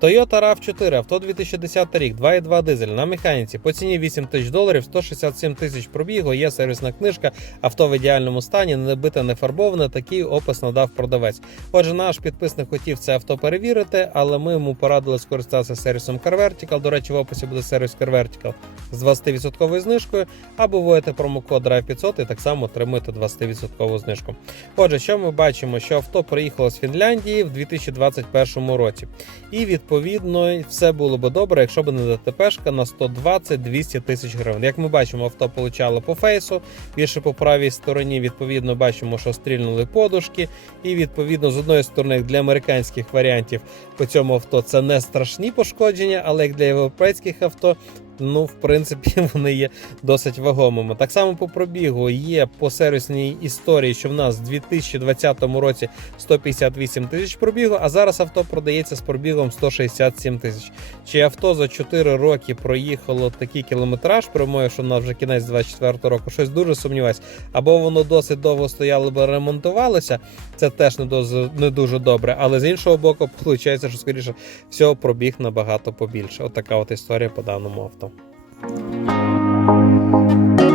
Toyota RAV4, авто 2010 рік, 2.2 дизель на механіці по ціні 8 тисяч доларів, 167 тисяч пробігу, є сервісна книжка, авто в ідеальному стані, не бите, не фарбоване. Такий опис надав продавець. Отже, наш підписник хотів це авто перевірити, але ми йому порадили скористатися сервісом CarVertical. До речі, в описі буде сервіс CarVertical з 20% знижкою, або вводите промокод DRIVE500 і так само отримуєте 20% знижку. Отже, що ми бачимо, що авто приїхало з Фінляндії в 2021 році. І відповідно все було би добре, якщо б не ДТПшка на 120-200 тисяч гривень. Як ми бачимо, авто получало по фейсу. Більше по правій стороні, відповідно, бачимо, що стрільнули подушки. І відповідно, з одної сторони, для американських варіантів по цьому авто це не страшні пошкодження, але як для європейських авто. Ну, в принципі, вони є досить вагомими. Так само по пробігу є по сервісній історії, що в нас в 2020 році 158 тисяч пробігу, а зараз авто продається з пробігом 167 тисяч. Чи авто за 4 роки проїхало такий кілометраж, прямою, що на вже кінець 24 року, щось дуже сумніваюсь. Або воно досить довго стояло, бо ремонтувалося, це теж не, доз- не дуже добре. Але з іншого боку, виходить, що скоріше всього пробіг набагато побільше. От от історія по даному авто. Bye.